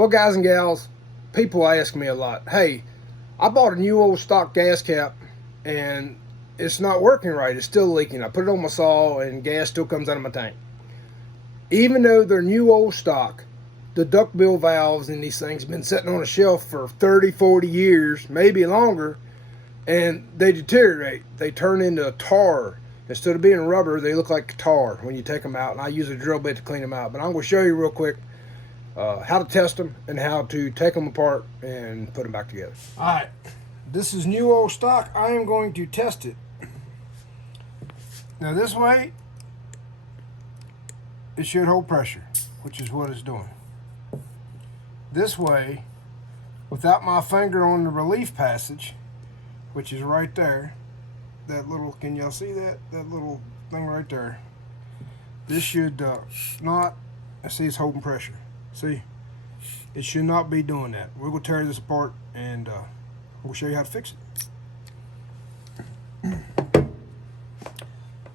Well, guys and gals, people ask me a lot, hey, I bought a new old stock gas cap and it's not working right. It's still leaking. I put it on my saw and gas still comes out of my tank. Even though they're new old stock, the duckbill valves in these things have been sitting on a shelf for 30, 40 years, maybe longer, and they deteriorate. They turn into tar. Instead of being rubber, they look like tar when you take them out, and I use a drill bit to clean them out. But I'm going to show you real quick how to test them and how to take them apart and put them back together. All right, this is new old stock. I am going to test it. Now this way, it should hold pressure, which is what it's doing. This way, without my finger on the relief passage, which is right there, that little, can y'all see that? That little thing right there. This should not, see it's holding pressure. See, it should not be doing that. We're going to tear this apart and we'll show you how to fix it.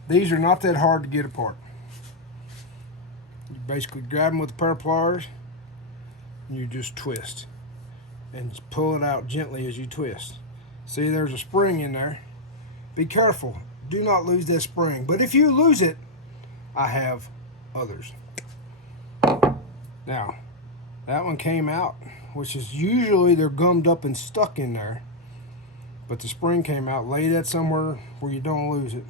These are not that hard to get apart. You basically grab them with a pair of pliers and you just twist and just pull it out gently as you twist. See, there's a spring in there. Be careful, do not lose that spring, but if you lose it, I have others. Now that one came out, which is usually they're gummed up and stuck in there, but the spring came out. Lay that somewhere where you don't lose it.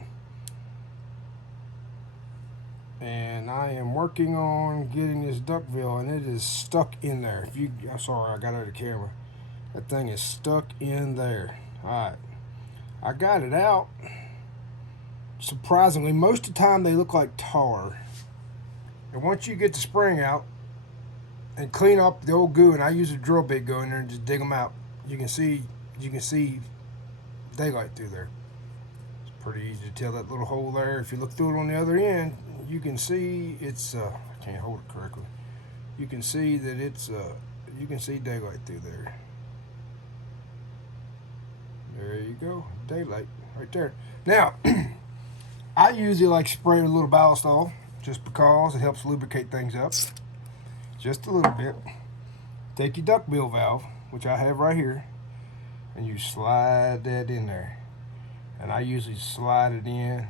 And I am working on getting this duckbill, and it is stuck in there. If you, I'm sorry, I got out of the camera. That thing is stuck in there. All right, I got it out. Surprisingly, most of the time they look like tar. And once you get the spring out and clean up the old goo, and I use a drill bit, go in there and just dig them out. You can see daylight through there. It's pretty easy to tell that little hole there. If you look through it on the other end, you can see it's I can't hold it correctly. You can see that it's you can see daylight through there. There you go, daylight right there. Now I usually like spray a little ballast oil just because it helps lubricate things up just a little bit. Take your duckbill valve, which I have right here, and you slide that in there. And I usually slide it in,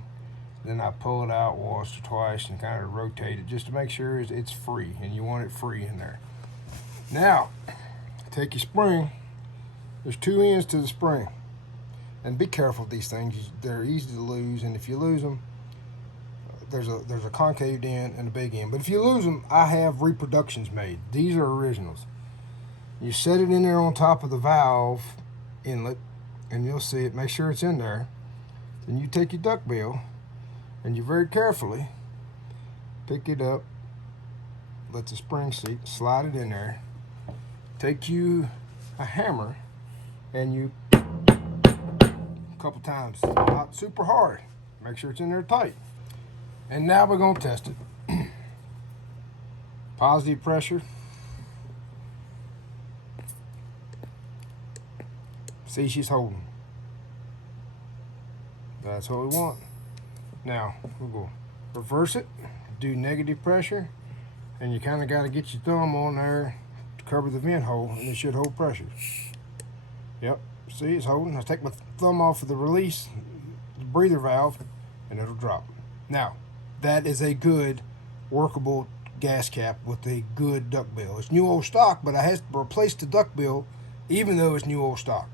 then I pull it out once or twice and kind of rotate it just to make sure it's free, and you want it free in there. Now, take your spring. There's two ends to the spring. And be careful with these things. They're easy to lose, and if you lose them, there's a concave end and a big end. But if you lose them, I have reproductions made. These are originals. You set it in there on top of the valve inlet, and you'll see it. Make sure it's in there. Then you take your duckbill, and you very carefully pick it up, let the spring seat, slide it in there. Take you a hammer, and you a couple times, not super hard. Make sure it's in there tight. And now we're going to test it. Positive pressure. See, she's holding. That's what we want. Now we'll go reverse it, do negative pressure, and you kind of got to get your thumb on there to cover the vent hole, and it should hold pressure. Yep, see, it's holding. I'll take my thumb off of the release, the breather valve, and it'll drop. Now, that is a good workable gas cap with a good duckbill. It's new old stock, but I had to replace the duckbill even though it's new old stock.